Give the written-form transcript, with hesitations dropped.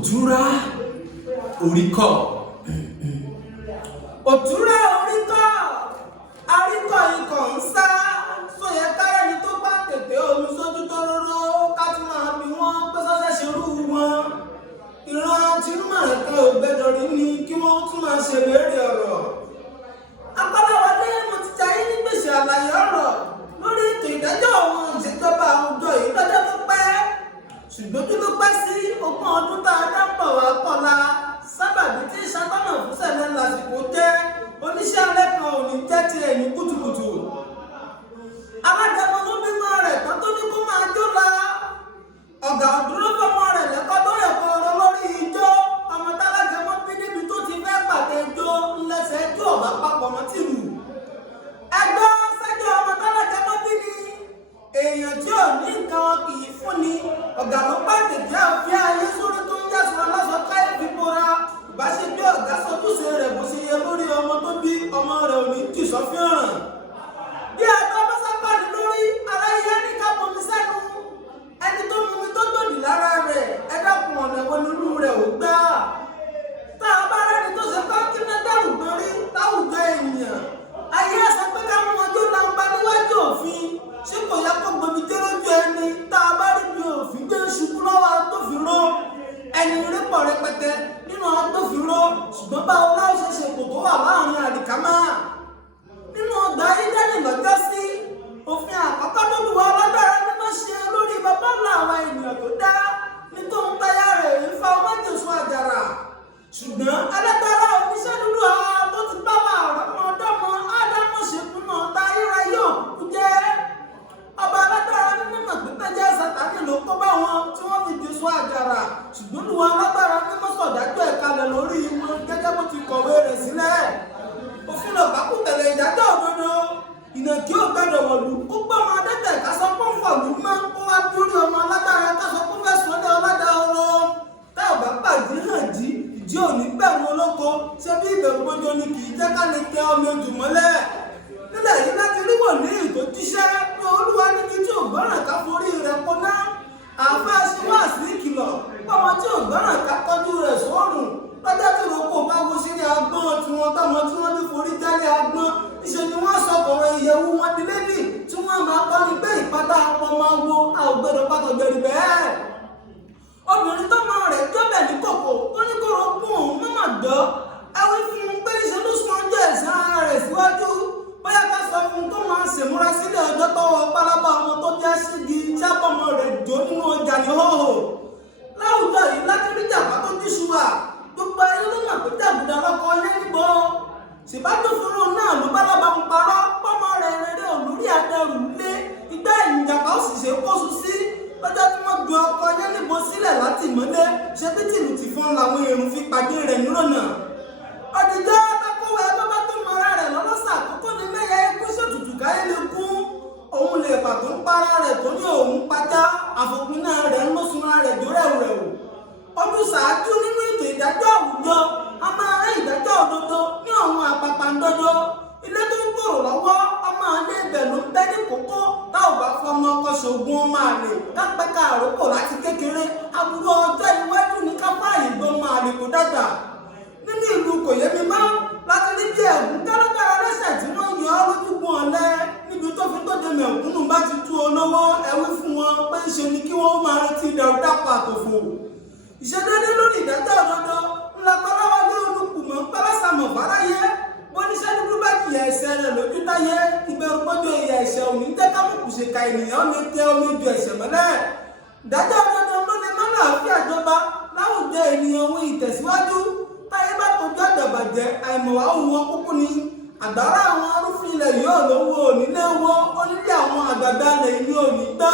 òtúrá oríkọ̀. Òtúrá oríkọ̀, aríkọ̀ ikọ̀ ń sá, sóyẹ kárẹ́ni tó bá tètè omi sójú tó róró ká tún máa bí wọ́n pé sọ́sẹ́ ṣerú wọn. Ìran tí ń mọ̀ ẹ̀ka ògbẹ́dọ̀ rí ni kí wọ́n tún máa ṣe béèrè ọ̀rọ̀. Akọ́láwọlé mo ti jayé ní gbèsè àlàyé ọ̀rọ̀ lórí ètò ìdájọ́ àwọn ìṣèjọba àwùjọ yìí lọ́jọ́ tó pẹ́. Ṣùgbọ́n kí ló pẹ́ sí ogún ọdún tá a dá ń bọ̀ wá kọ́la sábàbí tí ìṣàtọ̀nà fún sẹ̀lẹ̀ lásìkò jẹ́ oníṣẹ́ alẹ́ kan ò ní jẹ́ ti ẹ̀yìn kùtùkùtù. Alágẹmọ ló bímọ rẹ̀ tán tó ní kó máa jó la. Ọ̀gá òdúró fọmọ rẹ̀ lẹ́kọ́ tó yẹ kó rọ lórí ijó. Ọmọ tálágẹmọ bí níbi tó ti fẹ́ pàtẹ ijó ńlẹ́sẹ̀ ijó ọ̀bá papọ̀ mọ́ tìlù. Ẹgbẹ́ sẹ́jọ́ ọmọ tálágẹmọ bí ni èèyàn tí ò ní nǹkan kì í fún ni. Ọ̀gá ló bá tètè àfi ayé sórí tó ń jẹ́sùn aláṣọ káyé fipora. Ìbáṣe bí ọ̀gá sojúṣe rẹ̀ bó ṣe yẹ lórí ọmọ tó bí ọmọ rẹ̀ ò ní jù sọ́fíọ̀ràn. Bí ẹ̀tọ́ bá sápàdé lórí aláyé ní ká bomi sẹ́nu. Ẹni tó mumi tó gbòdì lára rẹ̀ ẹ dákun ọ̀nà wo nínú rẹ̀ ò gbà. Tá a bá rẹ́ni tó ṣe pé kí ní dẹ́rù gbórí láwùjọ ènìyàn. Ayé ẹ̀sẹ̀ pé ká mú ọjọ́ làǹbá níwájú òfin. Ṣé kò yẹ kó gbomi dé lójú ẹni tá a bá rí bí òfin gbé ṣubú lọ́wọ́ agbófinró? Ẹni rí pọ̀ rẹpẹtẹ nínú agbófinró ṣùgbọ́n báwo láwọn ṣe ṣe kò tó wà láàrin àdìkámá. Nínú ọgbà Ídẹ́nì lọ́jọ́ sí òfin àkọ́kọ́ tó lù wá lágbára ní wọ́n ṣe lórí bàbá ńlá àwọn ènìyàn tó dá nítorí táyà rẹ̀ ń fa ọmọ jésù àjàrà. Ṣùgbọ́n alágbára oníṣẹ́ dúdú ara tó ti bá wà ọ̀dọ́mọ ádámọ̀ ṣekún náà ta ayéra yóò kú jẹ́. Ọba alágbára ní mímọ̀ pípẹ́ jẹ́ Sátánì ló kó bá wọn tí wọ́n fi jésù àjàrà. Ṣùgbọ́n lù wá lágbára ní mọ́sọ̀dájọ́ ẹ̀kalẹ̀ lórí wọn gẹ́gẹ́ bó ti kọ̀wé rẹ̀ sílẹ̀. Òfin lọ bá kú tẹ̀lé ìdájọ́ òdodo. Ìnàkí ò gbọdọ̀ wọ̀lú kó gbọ́ ọmọ adẹ́tẹ̀ kásọ fún fọ̀lú máa ń kó wá dúró ọmọ alágbára kásọ fún fẹ̀sùn ọdẹ ọlọ́dà ọ̀rọ̀. Tá ò bá pàdé hàn jí ìdí òní bẹ̀rù olóko ṣé bí ìbẹ̀rù gbójú ni kì í jẹ́ ká lè tẹ ọmọ ojú mọ́lẹ̀. Nílẹ̀ yìí láti rí wòlíì tó jíṣẹ́ pé Olúwa ní kí tí ò gbọ́ràn ká forí rẹ̀ kóná. Àáfàá ṣe wá sí ìkìlọ̀ ọmọ tí ò gbọ́ràn ká kọjú rẹ̀ sórùn. Lọ́jọ́ tí roko bá wo sílé agbọ́n tí wọ́n tọ́mọ tí wọ́n ní forí jálẹ̀ agbọ́n. Ìṣe ni wọ́n sọ̀kọ̀rọ̀ ìyẹ̀wù wọn di lédì tí wọ́n máa kọ́ ní pé ìpátá ọmọ máa wo àwògbẹ́dọ̀ pátọ̀gbẹ̀rì bẹ́ẹ̀. Obìnrin tọ́mọ rẹ̀ jọ́bẹ̀ ní kòkò tó ní kóró gún òun mọ́mọ́ dọ́. Ẹwí fún un pé ìṣe ló sún ọjọ́ ẹ̀sán ara rẹ̀ síwájú. Bóyá ká sọ fún un tó máa ṣèmúra sílẹ̀ ọjọ́ tọwọ́ pálábá ọmọ tó jẹ́ sígi tí àpọ̀mọ rẹ̀ jó nínú ọjà ní hóhò. Láwùjọ yìí láti rí jàmbá tó díṣu wà. Gbogbo ayé ló mọ̀ pé jàgùdà lọ́kọ ilé níbo. Ṣèbájòfòrò náà ló bá lábàá ń parọ́ pọ́mọ rẹ̀ rere olórí adẹrù lé igbá ìjàmbá ó sì ṣe kóṣù sí. Lọ́jọ́ tí wọ́n ju ọkọ ilé níbo sílẹ̀ láti mọ́lé ṣe bí tìlù ti fọ́n làwọn èrò fi pàdé rẹ̀ nírọ̀nà. Ọ̀dìjọ́ takọ́wé bábá tó mọra rẹ̀ lọ́lọ́sà àkókò ní mẹ́yẹ ikú ṣètùtù káyé lè kú. Òun lè pàtó ń para rẹ̀ tó ní òun pátá àfòpin náà rẹ̀ ń lọ́sùnra rẹ̀ dórẹ̀wẹ̀wò. Ọdún ṣáájú nínú ètò ìdájọ́ àwùjọ a máa rẹ́ ìdájọ́ òdodo ní àwọn àpàpàǹdodo. Ilé tó ń gbòòrò lọ́wọ́ ọmọ alẹ́ ibẹ̀ ló ń bẹ́ ní kókó tá ò bá fọmọ ọkọ ṣògùn ọmọ àlè kápẹ́ká àrókò láti kékeré aburú ọjọ́ iwájú ní kápá ìgbó ọmọ àlè kò dàgbà. Nínú ìlú Kòyémi máa láti rí bí ẹ̀gún kálákàrà lẹ́sẹ̀ tí wọ́n yọ ọ́ lójúgun ọ̀lẹ́ níbi tó fi tó de mẹ̀kúnnù bá ti tú olówó ẹ̀wí fún wọn pé ṣe ni kí wọ́n máa retí ìdàrúdàpọ̀ àtòfò. Ìṣedédé lórí ìdájọ́ òdodo ńlá Kọ́láwọlé Olúkùmọ̀ pálásàmọ̀ fáráyé. Bóníṣẹ́ dúdú bá kìyà ẹ̀ṣẹ̀ rẹ̀ lójú táyé ìbẹ̀rù gbọ́dọ̀ ìyà ẹ̀ṣẹ̀ òní jẹ́ kámùkù ṣe ka ènìyàn lè tẹ omi ju ẹ̀ṣẹ̀ mọ́lẹ̀. Ìdájọ́ òdodo ló lè má láàfin àjọba láwùjọ ènìyàn ohun ìtẹ̀síwájú. Táyé bá tọ́jú àdàbàjẹ́ àìmọ̀wá òun wọn kúkú ni. Àgbàrá àwọn arúfin ilẹ̀ yóò lówó onílé wọ́ onílé àwọn àgbàgbà ilẹ̀ ìlú òní gbà.